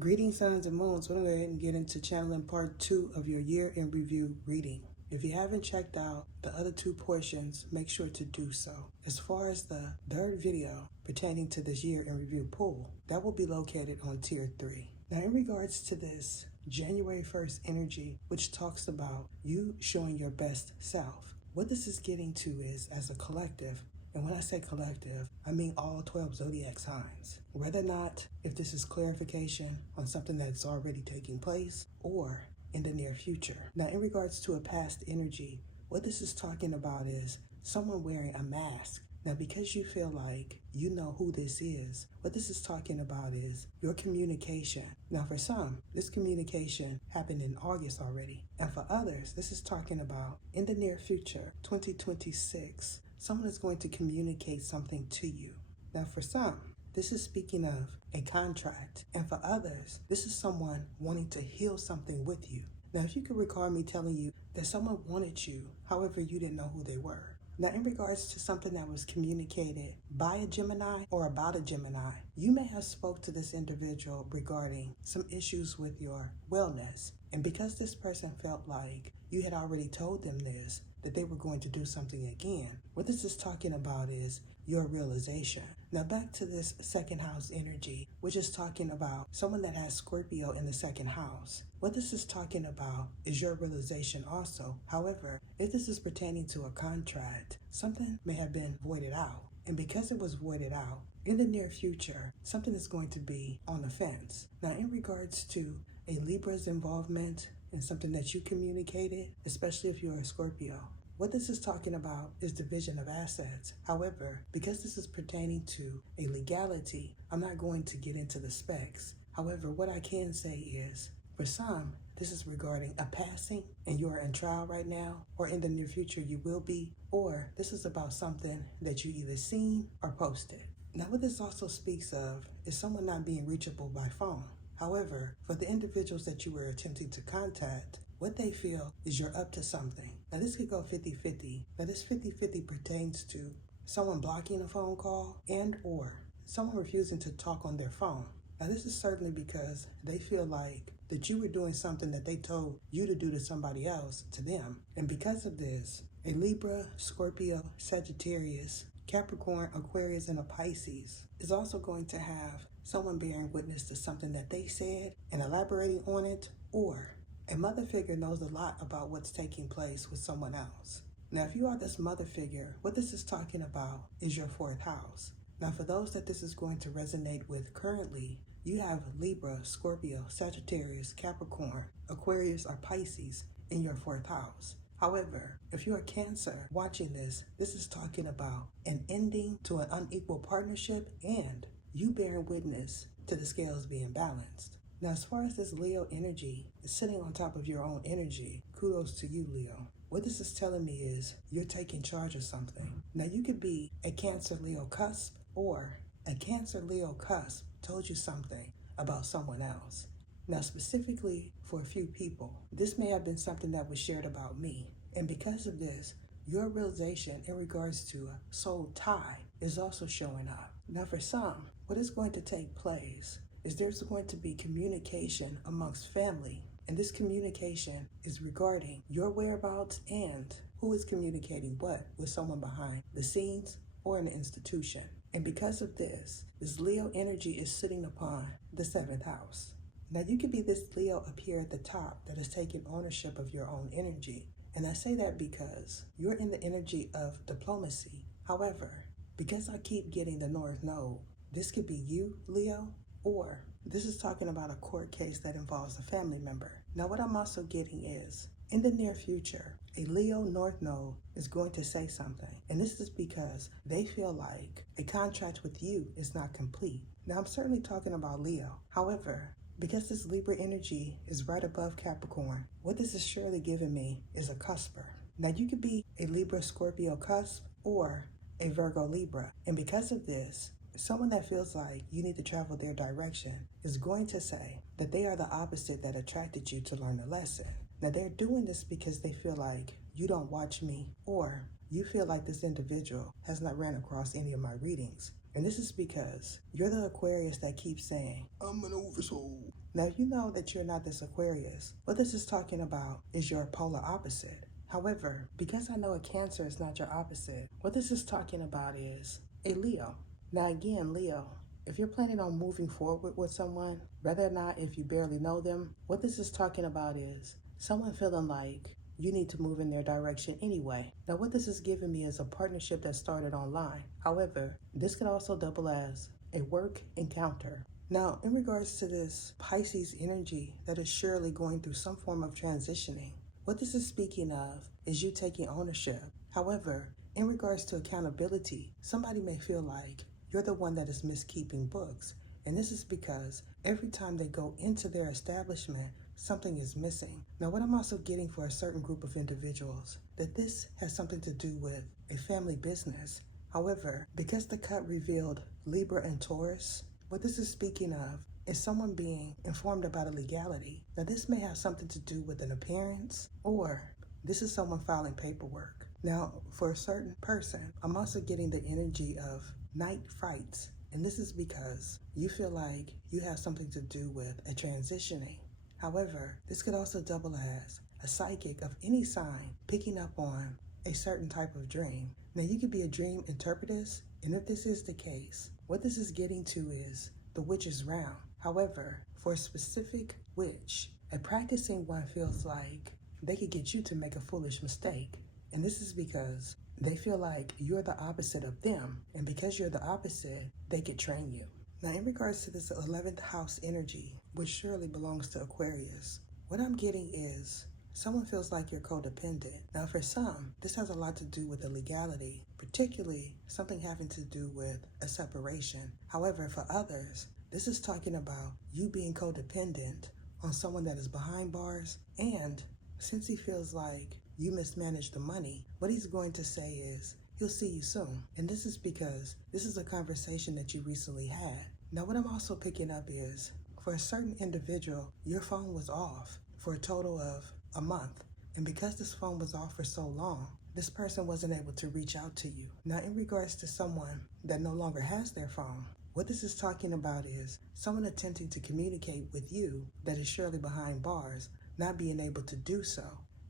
Greetings, signs and moons. We're going to go ahead and get into channeling part 2 of your year in review reading. If you haven't checked out the other 2 portions, make sure to do so. As far as the third video pertaining to this year in review pull, that will be located on tier 3. Now, in regards to this January 1st energy, which talks about you showing your best self, what this is getting to is as a collective. And when I say collective, I mean all 12 zodiac signs. Whether or not if this is clarification on something that's already taking place or in the near future. Now, in regards to a past energy, what this is talking about is someone wearing a mask. Now, because you feel like you know who this is, what this is talking about is your communication. Now, for some, this communication happened in August already. And for others, this is talking about in the near future, 2026. Someone is going to communicate something to you. Now, for some, this is speaking of a contract. And for others, this is someone wanting to heal something with you. Now, if you could recall me telling you that someone wanted you, however, you didn't know who they were. Now, in regards to something that was communicated by a Gemini or about a Gemini, you may have spoke to this individual regarding some issues with your wellness. And because this person felt like you had already told them this, that they were going to do something again, what this is talking about is your realization. Now, back to this second house energy, which is talking about someone that has Scorpio in the second house. What this is talking about is your realization also. However, if this is pertaining to a contract, something may have been voided out. And because it was voided out, in the near future, something is going to be on the fence. Now, in regards to a Libra's involvement in something that you communicated, especially if you're a Scorpio, what this is talking about is division of assets. However, because this is pertaining to a legality, I'm not going to get into the specs. However, what I can say is, for some, this is regarding a passing and you're in trial right now, or in the near future you will be, or this is about something that you either seen or posted. Now, what this also speaks of is someone not being reachable by phone. However, for the individuals that you were attempting to contact, what they feel is you're up to something. Now, this could go 50-50. Now, this 50-50 pertains to someone blocking a phone call and or someone refusing to talk on their phone. Now, this is certainly because they feel like that you were doing something that they told you to do to somebody else, to them. And because of this, a Libra, Scorpio, Sagittarius, Capricorn, Aquarius, and a Pisces is also going to have someone bearing witness to something that they said and elaborating on it, or a mother figure knows a lot about what's taking place with someone else. Now, if you are this mother figure, what this is talking about is your 4th house. Now, for those that this is going to resonate with currently, you have Libra, Scorpio, Sagittarius, Capricorn, Aquarius, or Pisces in your 4th house. However, if you're a Cancer watching this, this is talking about an ending to an unequal partnership and you bearing witness to the scales being balanced. Now, as far as this Leo energy is sitting on top of your own energy, kudos to you, Leo. What this is telling me is you're taking charge of something. Now, you could be a Cancer-Leo cusp, or a Cancer-Leo cusp told you something about someone else. Now, specifically for a few people, this may have been something that was shared about me. And because of this, your realization in regards to a soul tie is also showing up. Now, for some, what is going to take place is there's going to be communication amongst family. And this communication is regarding your whereabouts and who is communicating what with someone behind the scenes or in an institution. And because of this Leo energy is sitting upon the 7th house. Now, you could be this Leo up here at the top that is taking ownership of your own energy. And I say that because you're in the energy of diplomacy. However, because I keep getting the North Node, this could be you, Leo, or this is talking about a court case that involves a family member. Now, what I'm also getting is, in the near future, a Leo North Node is going to say something. And this is because they feel like a contract with you is not complete. Now, I'm certainly talking about Leo. However, because this Libra energy is right above Capricorn, what this is surely giving me is a cusper. Now, you could be a Libra Scorpio cusp or a Virgo Libra. And because of this, someone that feels like you need to travel their direction is going to say that they are the opposite that attracted you to learn the lesson. Now, they're doing this because they feel like you don't watch me, or you feel like this individual has not ran across any of my readings. And this is because you're the Aquarius that keeps saying, I'm an oversoul. Now, you know that you're not this Aquarius. What this is talking about is your polar opposite. However, because I know a Cancer is not your opposite, what this is talking about is a Leo. Now, again, Leo, if you're planning on moving forward with someone, whether or not if you barely know them, what this is talking about is someone feeling like you need to move in their direction anyway. Now, what this is giving me is a partnership that started online. However, this could also double as a work encounter. Now, in regards to this Pisces energy that is surely going through some form of transitioning, what this is speaking of is you taking ownership. However, in regards to accountability, somebody may feel like you're the one that is miskeeping books. And this is because every time they go into their establishment, something is missing. Now, what I'm also getting for a certain group of individuals, that this has something to do with a family business. However, because the cut revealed Libra and Taurus, what this is speaking of is someone being informed about a legality. Now, this may have something to do with an appearance, or this is someone filing paperwork. Now, for a certain person, I'm also getting the energy of night frights. And this is because you feel like you have something to do with a transitioning. However, this could also double as a psychic of any sign picking up on a certain type of dream. Now, you could be a dream interpretess, and if this is the case, what this is getting to is the witch's round. However, for a specific witch, a practicing one feels like they could get you to make a foolish mistake. And this is because they feel like you're the opposite of them. And because you're the opposite, they could train you. Now, in regards to this 11th house energy, which surely belongs to Aquarius, what I'm getting is someone feels like you're codependent. Now, for some, this has a lot to do with the legality, particularly something having to do with a separation. However, for others, this is talking about you being codependent on someone that is behind bars, and since he feels like you mismanaged the money, what he's going to say is he'll see you soon. And this is because this is a conversation that you recently had. Now, what I'm also picking up is for a certain individual, your phone was off for a total of a month. And because this phone was off for so long, this person wasn't able to reach out to you. Now, in regards to someone that no longer has their phone, what this is talking about is someone attempting to communicate with you that is surely behind bars, not being able to do so.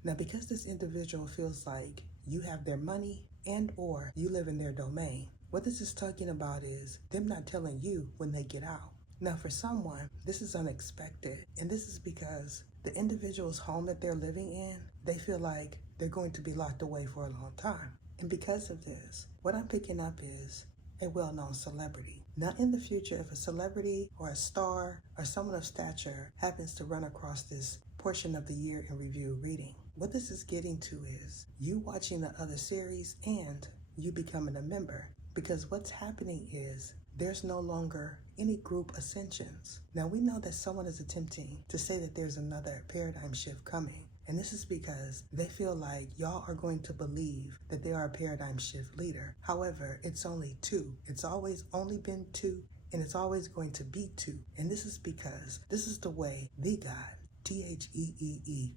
Now, because this individual feels like you have their money and or you live in their domain, what this is talking about is them not telling you when they get out. Now, for someone, this is unexpected, and this is because the individual's home that they're living in, they feel like they're going to be locked away for a long time. And because of this, what I'm picking up is a well-known celebrity. Now, in the future, if a celebrity or a star or someone of stature happens to run across this portion of the year in review reading, what this is getting to is you watching the other series and you becoming a member. Because what's happening is there's no longer any group ascensions. Now, we know that someone is attempting to say that there's another paradigm shift coming. And this is because they feel like y'all are going to believe that they are a paradigm shift leader. However, it's only two. It's always only been two, and it's always going to be two. And this is because this is the way the God, TheeeGod,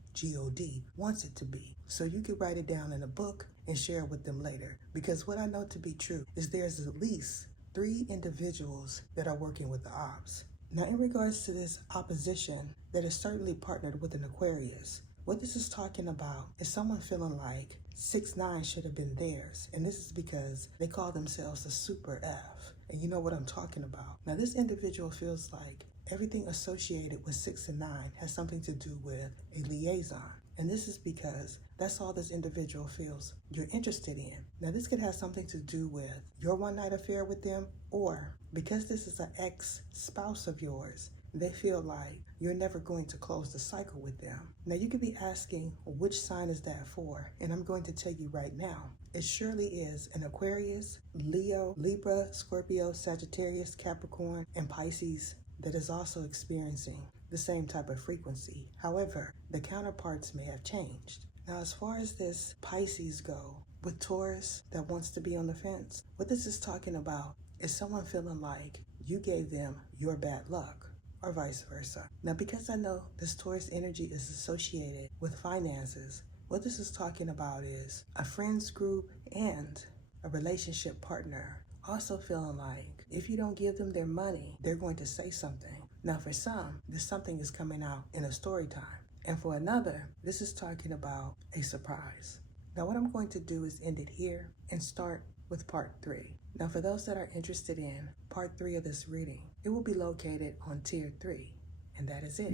wants it to be. So you can write it down in a book and share it with them later. Because what I know to be true is there's at least 3 individuals that are working with the ops. Now, in regards to this opposition that is certainly partnered with an Aquarius, what this is talking about is someone feeling like 6ix9ine should have been theirs. And this is because they call themselves a super F. And you know what I'm talking about. Now, this individual feels like everything associated with 6 and 9 has something to do with a liaison. And this is because that's all this individual feels you're interested in. Now, this could have something to do with your one-night affair with them, or because this is an ex-spouse of yours, they feel like you're never going to close the cycle with them. Now, you could be asking, which sign is that for? And I'm going to tell you right now. It surely is an Aquarius, Leo, Libra, Scorpio, Sagittarius, Capricorn, and Pisces that is also experiencing the same type of frequency. However, the counterparts may have changed. Now, as far as this Pisces go, with Taurus that wants to be on the fence, what this is talking about is someone feeling like you gave them your bad luck, or vice versa. Now, because I know this Taurus energy is associated with finances, what this is talking about is a friends group and a relationship partner also feeling like if you don't give them their money, they're going to say something. Now for some, this something is coming out in a story time. And for another, this is talking about a surprise. Now what I'm going to do is end it here and start with part 3. Now for those that are interested in part 3 of this reading, it will be located on tier 3. And that is it.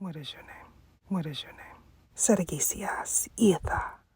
What is your name? What is your name? Sergisias Etha.